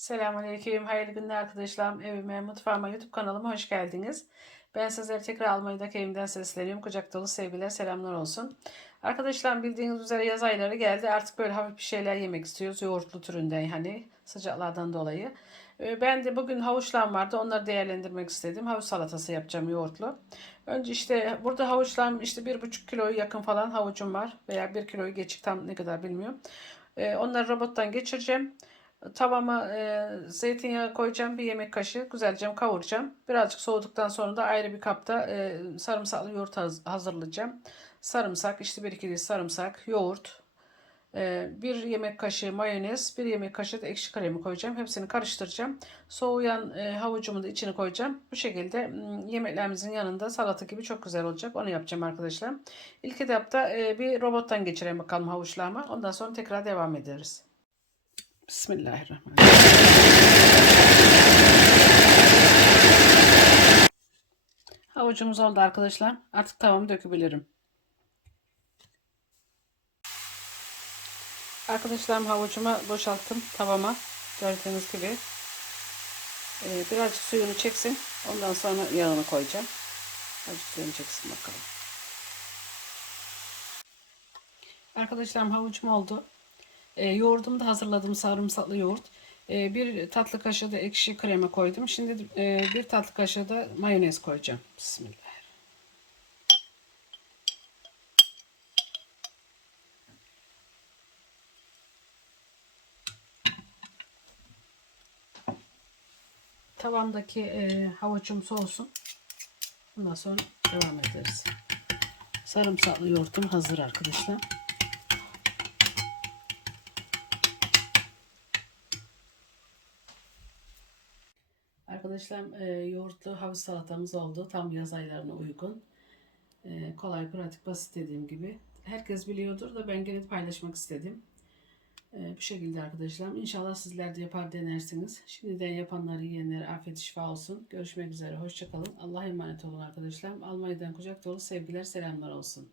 Selamünaleyküm. Hayırlı günler arkadaşlarım. Evime, mutfağıma, YouTube kanalıma hoş geldiniz. Ben sizlere tekrar Almanya'daki evimden sesleniyorum. Kucak dolu sevgiler, selamlar olsun. Arkadaşlar bildiğiniz üzere yaz ayları geldi. Artık böyle hafif bir şeyler yemek istiyoruz. Yoğurtlu türünden hani sıcaklardan dolayı. Ee, Ben de bugün havuçlarım vardı. Onları değerlendirmek istedim. Havuç salatası yapacağım yoğurtlu. Önce işte burada havuçlarım işte bir buçuk kiloyu yakın falan havucum var. Veya bir kiloyu geçik tam ne kadar bilmiyorum. Ee, Onları robottan geçireceğim. Tavama e, zeytinyağı koyacağım. Bir yemek kaşığı güzelce kavuracağım. Birazcık soğuduktan sonra da ayrı bir kapta e, sarımsaklı yoğurt haz- hazırlayacağım. Sarımsak, işte bir iki diş sarımsak, yoğurt, e, bir yemek kaşığı mayonez, bir yemek kaşığı da ekşi kremi koyacağım. Hepsini karıştıracağım. Soğuyan e, havucumu da içine koyacağım. Bu şekilde yemeklerimizin yanında salata gibi çok güzel olacak. Onu yapacağım arkadaşlar. İlk etapta e, bir robottan geçireyim bakalım havuçlarımı. Ondan sonra tekrar devam ederiz. Bismillahirrahmanirrahim. Havucumuz oldu arkadaşlar. Artık tavamı dökebilirim. Arkadaşlarım havucuma boşalttım tavama. Gördüğünüz gibi. Ee, birazcık suyunu çeksin. Ondan sonra yağını koyacağım. Azıcık suyunu çeksin bakalım. Arkadaşlarım havucum oldu. E, yoğurdumu da hazırladım sarımsaklı yoğurt. E, bir tatlı kaşığı da ekşi krema koydum. Şimdi e, bir tatlı kaşığı da mayonez koyacağım. Bismillah. Tavamdaki e, havucum soğusun. Ondan sonra devam ederiz. Sarımsaklı yoğurtum hazır arkadaşlar. Arkadaşlar e, yoğurtlu havuç salatamız oldu. Tam yaz aylarına uygun. E, kolay, pratik, basit dediğim gibi. Herkes biliyordur da ben gene paylaşmak istedim. E, bu şekilde arkadaşlar. İnşallah sizler de yapar denersiniz. Şimdiden yapanları yiyenlere afiyet şifa olsun. Görüşmek üzere. Hoşçakalın. Allah'a emanet olun arkadaşlar. Almanya'dan kucak dolu sevgiler, selamlar olsun.